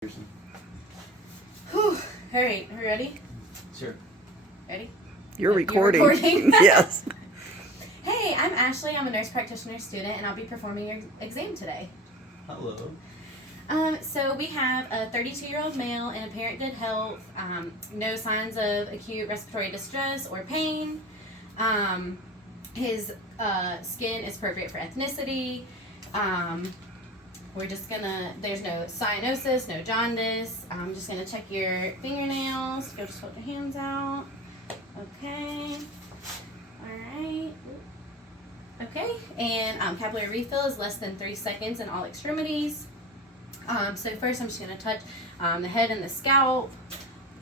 Whew. All right, are you ready? Sure. Ready? You're recording. You're recording? Yes. Hey, I'm Ashley. I'm a nurse practitioner student, and I'll be performing your exam today. Hello. So we have a 32-year-old male in apparent good health, no signs of acute respiratory distress or pain. His skin is appropriate for ethnicity. We're just gonna, there's no cyanosis, no jaundice. I'm just gonna check your fingernails. Go just hold your hands out. Okay. Alright. Okay. And capillary refill is less than 3 seconds in all extremities. So first I'm just gonna touch the head and the scalp.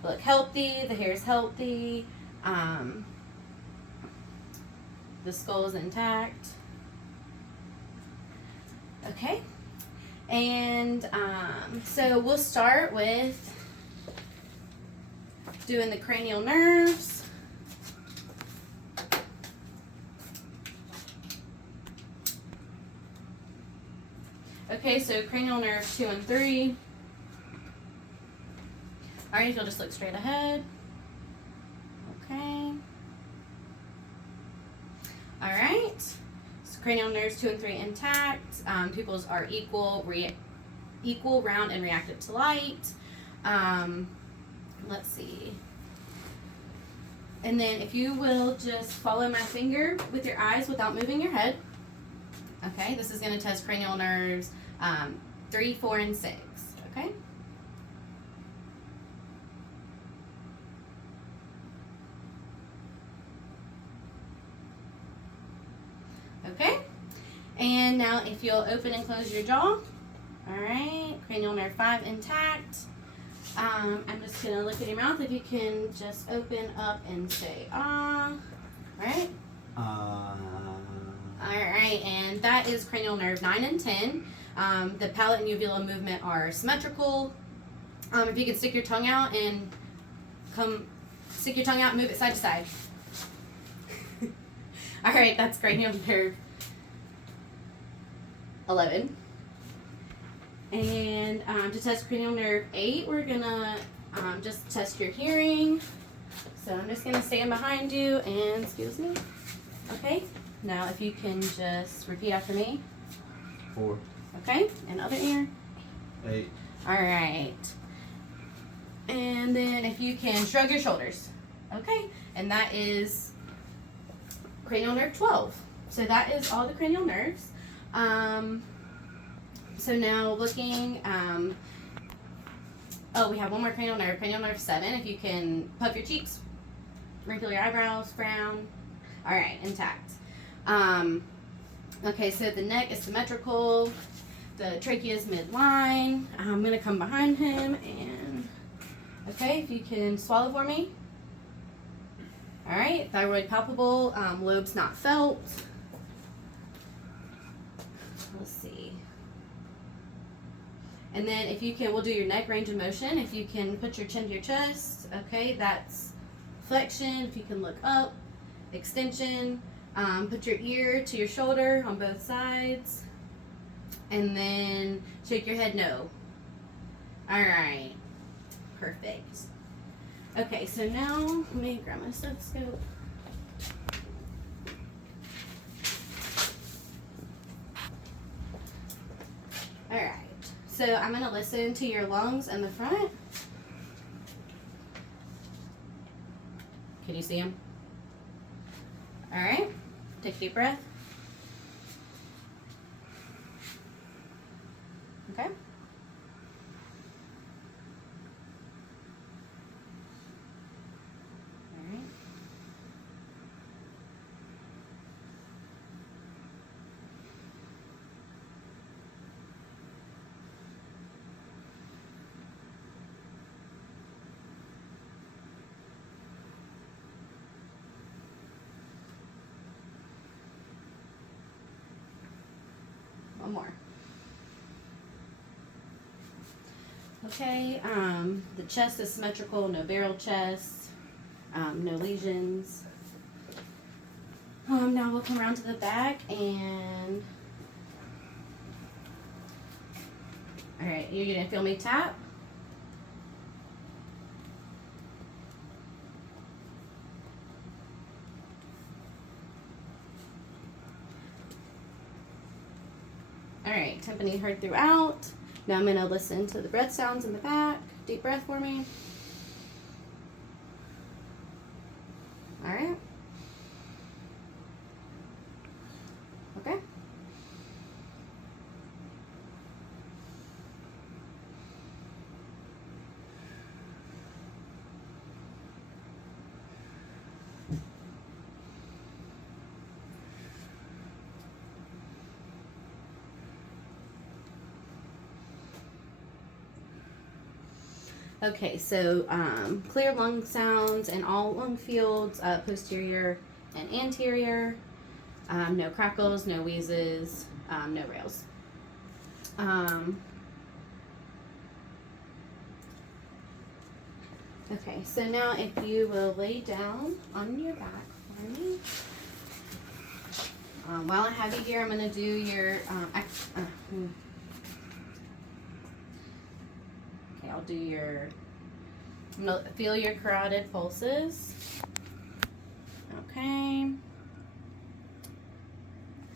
Look healthy, the hair is healthy. The skull is intact. Okay. And so we'll start with doing the cranial nerves. Okay, so cranial nerves 2 and 3. Alright, you'll just look straight ahead. Okay. Alright. Cranial nerves 2 and 3 intact. Pupils are equal, round, and reactive to light. Let's see. And then if you will just follow my finger with your eyes without moving your head. Okay, this is going to test cranial nerves 3, 4, and 6. Okay. Okay, and now if you'll open and close your jaw. Alright, cranial nerve 5 intact. I'm just going to look at your mouth. If you can just open up and say ah. Alright. Alright, and that is cranial nerve 9 and 10. The palate and uvula movement are symmetrical. If you can stick your tongue out and stick your tongue out and move it side to side. Alright, that's cranial nerve 11. And to test cranial nerve 8, we're going to just test your hearing. So I'm just going to stand behind you and, excuse me. Okay, now if you can just repeat after me. 4. Okay, and other ear. 8. Alright. And then if you can shrug your shoulders. Okay, and that is cranial nerve 12. So that is all the cranial nerves. So now looking, we have one more cranial nerve 7. If you can puff your cheeks, wrinkle your eyebrows, frown. All right, intact. Okay, so the neck is symmetrical. The trachea is midline. I'm gonna come behind him and, okay, if you can swallow for me. All right, thyroid palpable, lobes not felt. Let's see. And then if you can, we'll do your neck range of motion. If you can put your chin to your chest, okay, that's flexion. If you can look up, extension. Put your ear to your shoulder on both sides. And then shake your head no. All right, perfect. Okay, so now let me grab my stethoscope. All right, so I'm going to listen to your lungs in the front. Can you see them? All right, take a deep breath. Okay. All right. One more. Okay, the chest is symmetrical, no barrel chest, no lesions. Now we'll come around to the back and All right, you're gonna feel me tap. All right, tympani heard throughout. Now I'm gonna listen to the breath sounds in the back. Deep breath for me. All right. Okay. Okay, so clear lung sounds in all lung fields, posterior and anterior. No crackles, no wheezes, no rails. Okay, so now if you will lay down on your back for me. While I have you here, I'm going to do your okay, I'll do your, I'm going to feel your carotid pulses. Okay.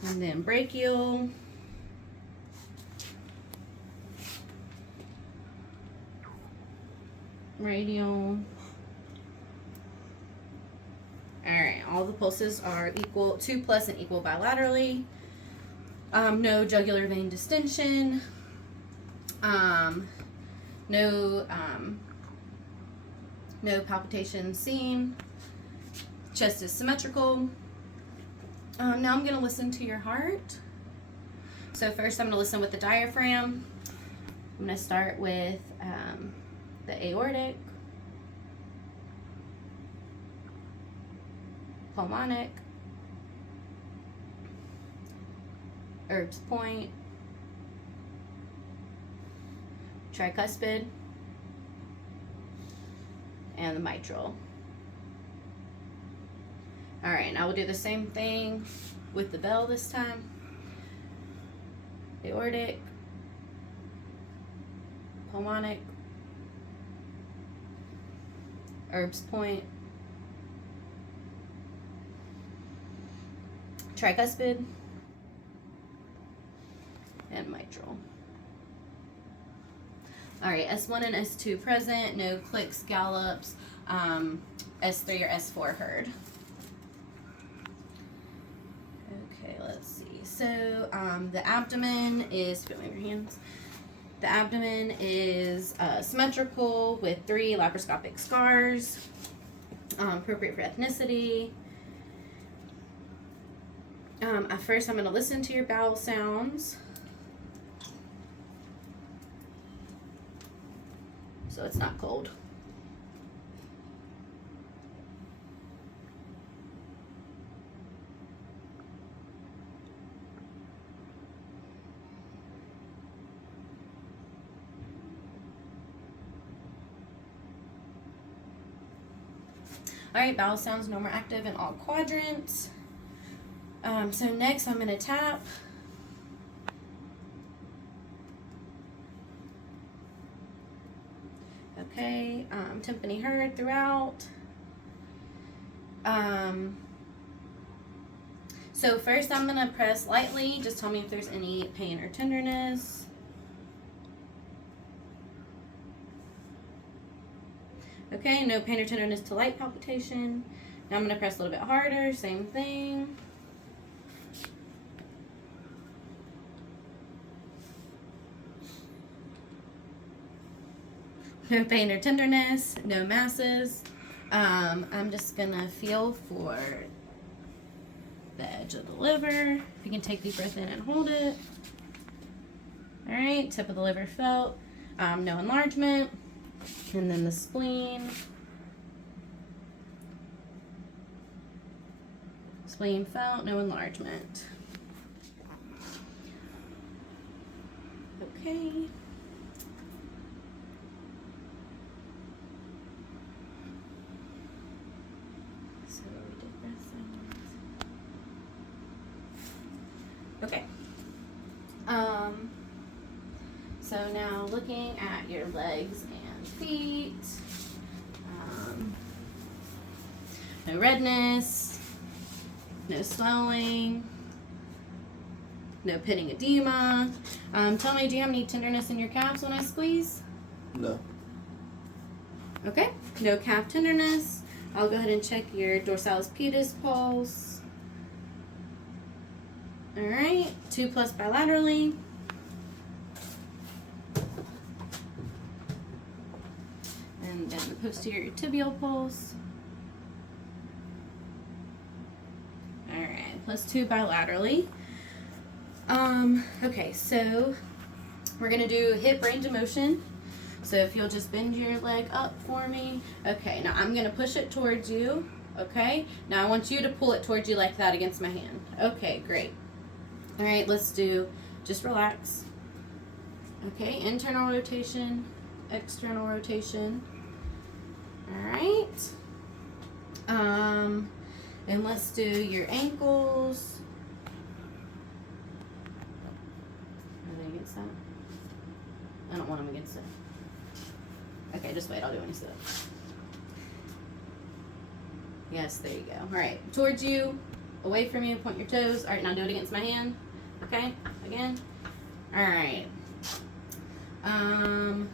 And then brachial. Radial. Alright, all the pulses are equal, 2+ and equal bilaterally. No jugular vein distension. No palpitation seen. Chest is symmetrical. Now I'm going to listen to your heart. So first I'm going to listen with the diaphragm. I'm going to start with the aortic, pulmonic, Erb's point, tricuspid, and the mitral. Alright, and I will do the same thing with the bell this time. Aortic, pulmonic, Erb's point, tricuspid, and mitral. Alright, S1 and S2 present, no clicks, gallops, S3 or S4 heard. Okay, let's see. So the abdomen is, put your hands. The abdomen is symmetrical with 3 laparoscopic scars, appropriate for ethnicity. At first, I'm going to listen to your bowel sounds. So it's not cold. Alright, bowel sounds no more active in all quadrants. So next I'm going to tap. Okay, tympani heard throughout. So first I'm going to press lightly. Just tell me if there's any pain or tenderness. Okay, no pain or tenderness to light palpitation. Now I'm going to press a little bit harder, same thing. No pain or tenderness, no masses. I'm just going to feel for the edge of the liver. If you can take a deep breath in and hold it. All right, tip of the liver felt. No enlargement. And then the spleen. Spleen felt, no enlargement. Okay. So we did breath sounds. Okay. So now looking at your legs and feet. No redness, no swelling. no pitting edema. Tell me, do you have any tenderness in your calves when I squeeze? No. Okay, no calf tenderness. I'll go ahead and check your dorsalis pedis pulse. All right, 2+ bilaterally. And then the posterior tibial pulse. All right, +2 bilaterally. Okay, so we're gonna do hip range of motion. So if you'll just bend your leg up for me. Okay, now I'm gonna push it towards you. Okay, now I want you to pull it towards you like that against my hand. Okay, great. All right, let's do, just relax. Okay, internal rotation, external rotation. All right. And let's do your ankles. Are they against that? I don't want them against it. Okay, just wait, I'll do when you sit up. Yes, there you go. All right, towards you, away from you, point your toes. All right, now do it against my hand. Okay, again. All right. And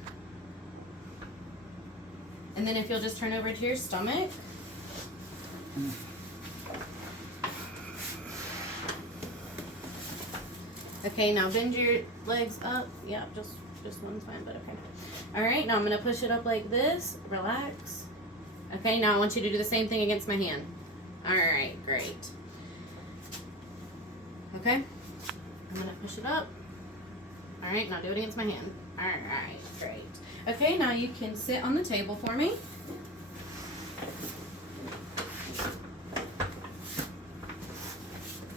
then if you'll just turn over to your stomach. Okay, now bend your legs up. Yeah, just one's fine, but okay. All right, now I'm gonna push it up like this. Relax. Okay, now I want you to do the same thing against my hand. All right, great. Okay, I'm gonna push it up. All right, now do it against my hand. All right, great. Okay, now you can sit on the table for me.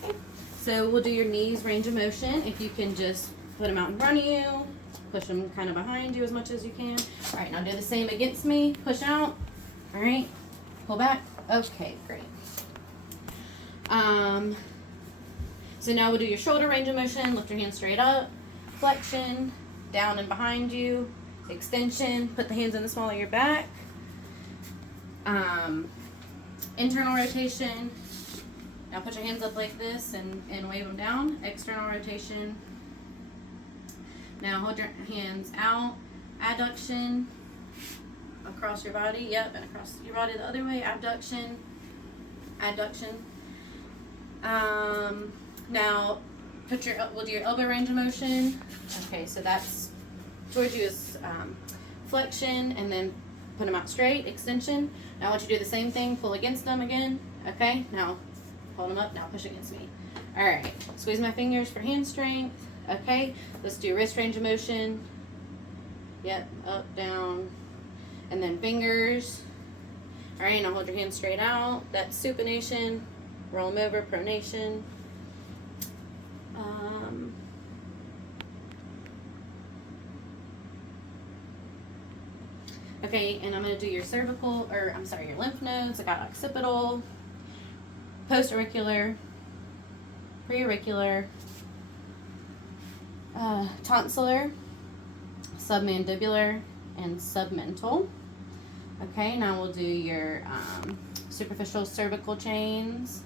Okay, so we'll do your knees range of motion. If you can just put them out in front of you, push them kind of behind you as much as you can. All right, now do the same against me. Push out. All right, pull back. Okay, great. So now we'll do your shoulder range of motion. Lift your hands straight up, flexion, down and behind you, extension. Put the hands in the small of your back. Internal rotation. Now put your hands up like this and wave them down. External rotation. Now hold your hands out. Adduction across your body. Yep, and across your body the other way. Abduction. Adduction. Now we'll do your elbow range of motion. Okay, so that's towards you is flexion, and then put them out straight, extension. Now I want you to do the same thing, pull against them again. Okay, now hold them up, now push against me. All right, squeeze my fingers for hand strength. Okay, let's do wrist range of motion. Yep, up, down, and then fingers. All right, now hold your hands straight out. That's supination. Roll them over, pronation. Okay, and I'm going to do your cervical, your lymph nodes. I got occipital, post-auricular, pre-auricular, tonsillar, submandibular, and submental. Okay, now we'll do your superficial cervical chains.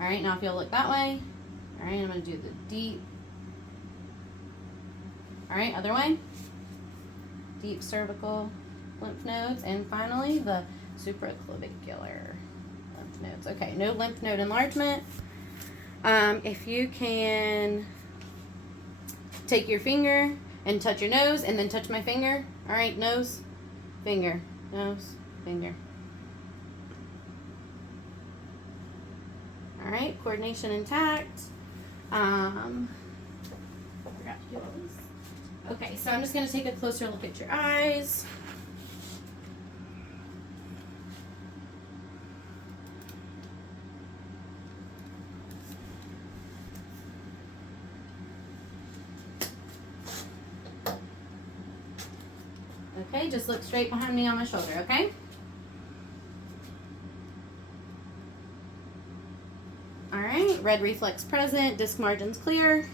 All right, now if you'll look that way. All right, I'm going to do the deep. All right, other way. Deep cervical lymph nodes. And finally, the supraclavicular lymph nodes. Okay, no lymph node enlargement. If you can take your finger and touch your nose and then touch my finger. All right, nose, finger, nose, finger. All right, coordination intact. I forgot to do all this. Okay, so I'm just going to take a closer look at your eyes. Okay, just look straight behind me on my shoulder, okay? All right, red reflex present, disc margins clear.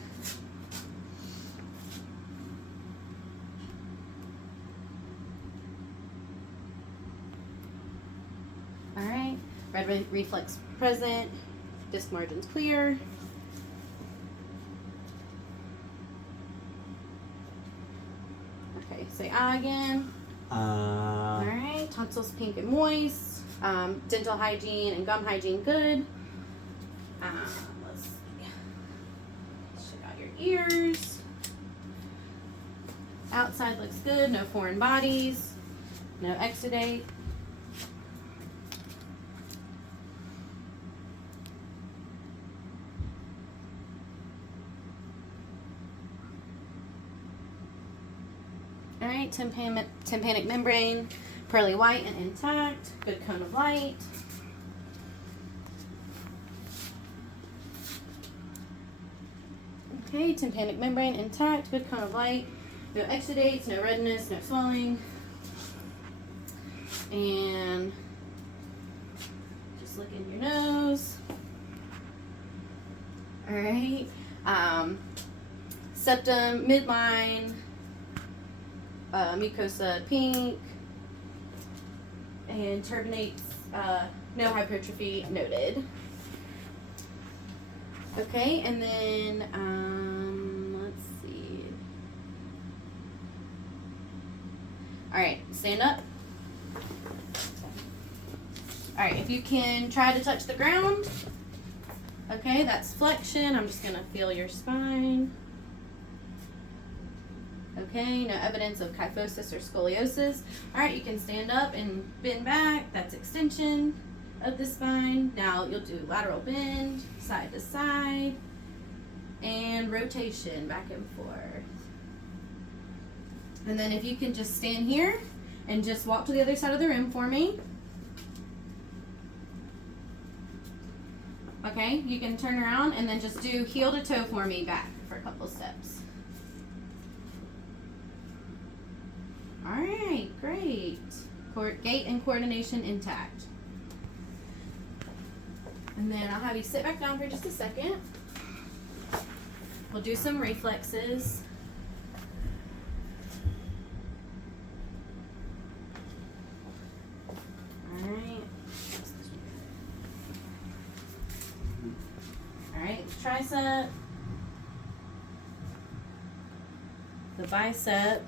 All right, red reflex present, Disc margins clear. Okay, say ah again. Alright, tonsils pink and moist. Dental hygiene and gum hygiene good. Let's see. Check out your ears. Outside looks good, no foreign bodies, no exudate. Alright, tympanic membrane, pearly white and intact, good cone of light. Okay, tympanic membrane intact, good cone of light, no exudates, no redness, no swelling. And just look in your nose. Alright, septum, midline, mucosa pink, and turbinates, no hypertrophy noted. Okay, and then let's see. All right, stand up. All right, if you can try to touch the ground. Okay, that's flexion. I'm just gonna feel your spine. Okay, no evidence of kyphosis or scoliosis. All right, you can stand up and bend back. That's extension of the spine. Now you'll do lateral bend, side to side, and rotation back and forth. And then if you can just stand here and just walk to the other side of the room for me. Okay, you can turn around and then just do heel to toe for me back for a couple steps. All right, great. Gait and coordination intact. And then I'll have you sit back down for just a second. We'll do some reflexes. All right. All right, tricep, the bicep,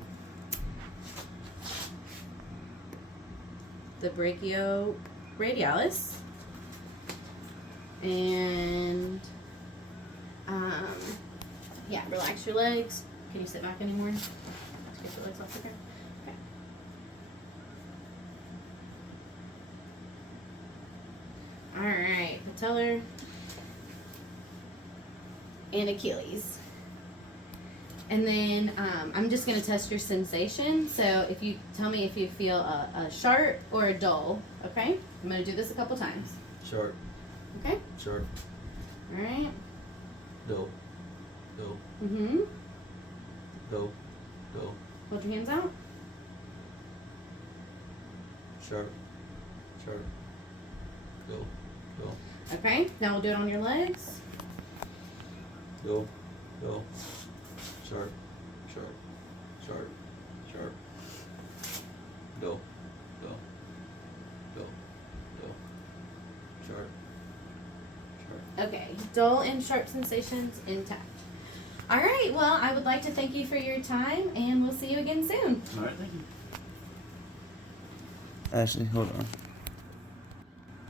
the brachioradialis, and yeah, relax your legs. Can you sit back anymore? Let's get your legs off the ground. Okay. All right, patellar and Achilles. And then I'm just going to test your sensation. So if you tell me if you feel a sharp or a dull, okay? I'm going to do this a couple times. Sharp. Okay? Sharp. All right. Dull. Dull. Mm-hmm. Dull. Dull. Hold your hands out. Sharp. Sharp. Dull. Dull. Okay, now we'll do it on your legs. Dull. Dull. Sharp. Sharp. Sharp. Sharp. Dull. Dull. Dull. Dull. Sharp. Sharp. Okay, dull and sharp sensations intact. All right, well, I would like to thank you for your time, and we'll see you again soon. All right, thank you. Ashley, hold on.